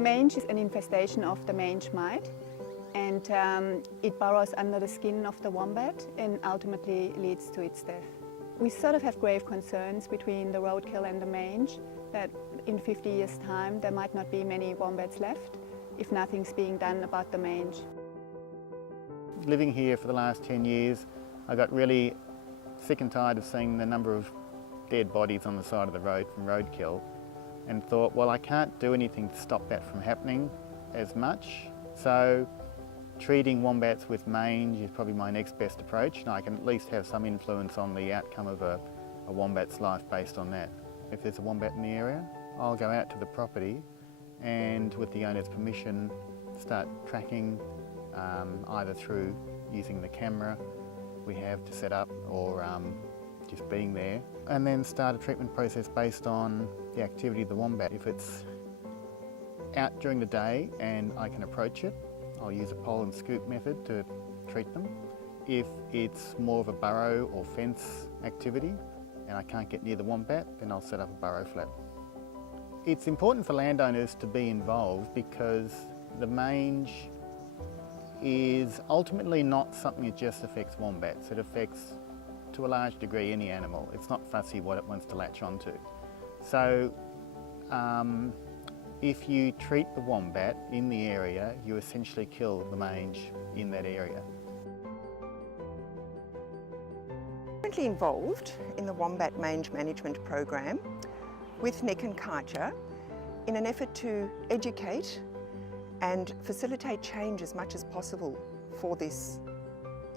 Mange is an infestation of the mange mite, and it burrows under the skin of the wombat and ultimately leads to its death. We sort of have grave concerns between the roadkill and the mange that in 50 years' time there might not be many wombats left if nothing's being done about the mange. Living here for the last 10 years, I got really sick and tired of seeing the number of dead bodies on the side of the road from roadkill, and thought, well, I can't do anything to stop that from happening as much. So treating wombats with mange is probably my next best approach, and I can at least have some influence on the outcome of a wombat's life based on that. If there's a wombat in the area, I'll go out to the property and, with the owner's permission, start tracking either through using the camera we have to set up or just being there, and then start a treatment process based on the activity of the wombat. If it's out during the day and I can approach it, I'll use a pole and scoop method to treat them. If it's more of a burrow or fence activity and I can't get near the wombat, then I'll set up a burrow flap. It's important for landowners to be involved because the mange is ultimately not something that just affects wombats. It affects, to a large degree, any animal. It's not fussy what it wants to latch onto. So if you treat the wombat in the area, you essentially kill the mange in that area. Currently involved in the Wombat Mange Management Program with Nick and Katja in an effort to educate and facilitate change as much as possible for this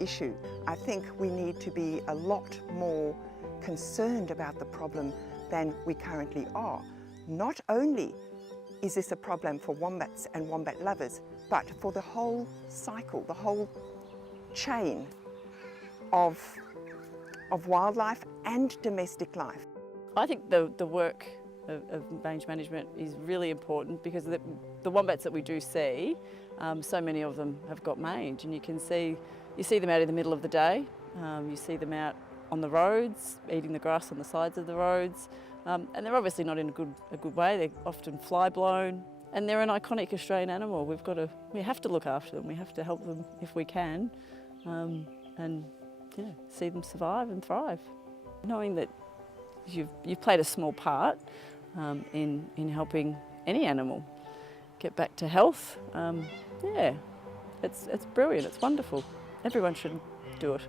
issue. I think we need to be a lot more concerned about the problem than we currently are. Not only is this a problem for wombats and wombat lovers, but for the whole cycle, the whole chain of wildlife and domestic life. I think the work of mange management is really important because the wombats that we do see, so many of them have got mange, and you see them out in the middle of the day, you see them out on the roads, eating the grass on the sides of the roads, and they're obviously not in a good way. They're often fly blown, and they're an iconic Australian animal. We have to look after them. We have to help them if we can, and see them survive and thrive. Knowing that you've played a small part in helping any animal get back to health, it's brilliant. It's wonderful. Everyone should do it.